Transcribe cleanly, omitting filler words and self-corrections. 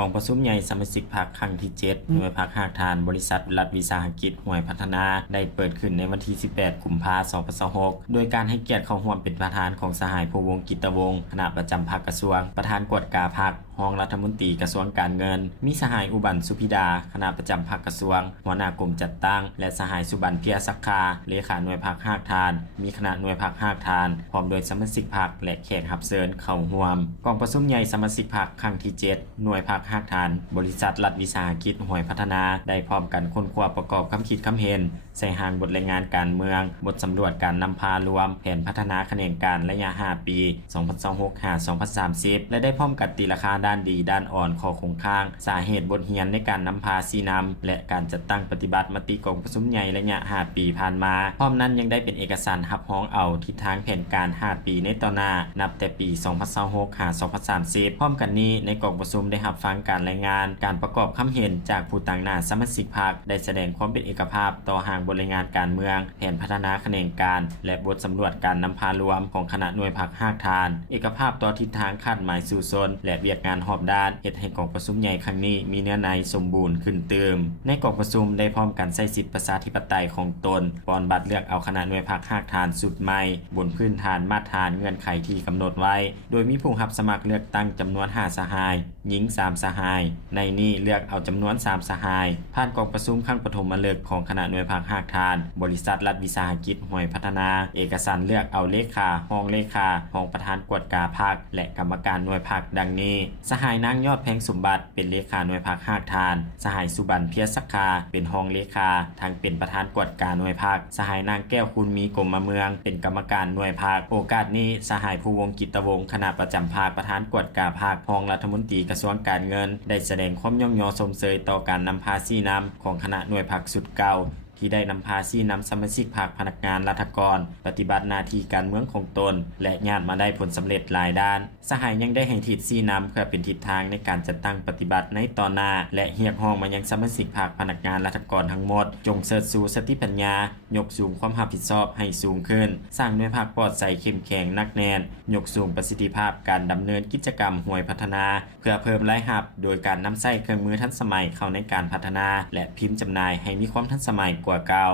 กองประชุมใหญ่สมาชิกพรรคครั้งที่7หน่วยพรรคหากฐานบริษัทรัฐวิสาหกิจห้วยพัฒนาได้เปิดขึ้นในวันที่18กุมภาพันธ์2026โดยการให้เกียรติเข้าร่วมเป็นประธานของสหายภูวงศ์กิตวงศ์คณะประจำพรรคกระทรวงประธานกวดกาพรรครองรัฐมนตรีกระทรวงการเงินมีสหายอุบันสุพิดาคณะประจำพรรคกระทรวงหัวหน้ากรมจัดตั้งและสหายสุบันเพียรศักดิ์เลขาหน่วยพรรคหากฐานมีคณะหน่วยพรรคหากฐานพร้อมโดยสมาชิกพรรคและแขกรับเชิญเข้าร่วมกองประชุมใหญ่สมาชิกพรรคครั้งที่7หน่วยพรรคหากฐานบริษัทรัฐวิสาหกิจห้วยพัฒนาได้พร้อมกันค้นคว้าประกอบคำคิดคำเห็นใส่หางบทรายงานการเมืองบทสำรวจการนำพารวมแผนพัฒนาคะแนนการระยะ5ปี2026-2030และได้พร้อมกับตีราคาด้านดีด้านอ่อนข้อคงค้างสาเหตุบทเรียนในการนำพาซีนำและการจัดตั้งปฏิบัติมติกองประชุมใหญ่ระยะ5ปีผ่านมาพร้อมนั้นยังได้เป็นเอกสารรับรองเอาทิศทางแผนการ5ปีในต่อหน้านับแต่ปี2026-2030พร้อมกันนี้ในกองประชุมได้รับฟังการรายงานการประกอบคำเห็นจากผู้ต่างหน้าสมาชิกพรรคได้แสดงความเป็นเอกภาพต่อหางบทรายงานการเมืองแผนพัฒนาคะแนนการและบทสำรวจการนำพารวมของคณะหน่วยพรรคหากฐานเอกภาพต่อทิศทางคาดหมายสู่ซนและเวียกงานหอบด้านเฮ็ดให้กองประชุมใหญ่ครั้งนี้มีเนื้อในสมบูรณ์ขึ้นเติมในกองประชุมได้พร้อมกันใช้สิทธิประชาธิปไตยของตนปอนบัตรเลือกเอาคณะหน่วยพรรคหากฐานสุดใหม่บนพื้นฐานมาตรฐานเงื่อนไขที่กำหนดไว้โดยมีผู้รับสมัครเลือกตั้งจำนวน5สหายหญิง3สหายในนี้เลือกเอาจำนวน3สหายผ่านกองประชุมครั้งปฐมฤกษ์ของคณะหน่วยพรรคหากฐานบริษัทรัฐวิสาหกิจห้วยพัฒนาเอกสารเลือกเอาเลขาห้องเลขาห้องประธานกวดกาพรรคและกรรมการหน่วยพรรคดังนี้สหายนางยอดแพงสมบัติเป็นเลขาหน่วยพรรคหากฐานสหายสุบันเพียรศักดิ์เป็นห้องเลขาทางเป็นประธานกวดกาหน่วยพรรคสหายนางแก้วคุณมีกรมเมืองเป็นกรรมการหน่วยพรรคโอกาสนี้สหายภูวงศ์กิตวงศ์คณะประจำพรรคประธานกวดกาพรรครองรัฐมนตรีกระทรวงการเงินได้แสดงความย่อมยอชมเชยต่อการนำพาซีนำของคณะหน่วยพรรคสุดเก่าที่ได้นำพาซีนำสมาชิกพรรคพนักงานรัฐกรปฏิบัติหน้าที่การเมืองของตนและญาติมาได้ผลสำเร็จหลายด้านสหายยังได้ให้ทิศซีนำเพื่อเป็นทิศทางในการจัดตั้งปฏิบัติในต่อหน้าและเรียกร้องมายังสมาชิกพรรคพนักงานรัฐกรทั้งหมดจงเสริฐสู่สติปัญญายกสูงความรับผิดชอบให้สูงขึ้นสร้างหน่วยพรรคปลอดใสเข้มแข็งนักแน่นยกสูงประสิทธิภาพการดำเนินกิจกรรมห้วยพัฒนาเพื่อเพิ่มรายรับโดยการนำใช้เครื่องมือทันสมัยเข้าในการพัฒนาและพิมพ์จำหน่ายให้มีความทันสมัยกว่าเก่า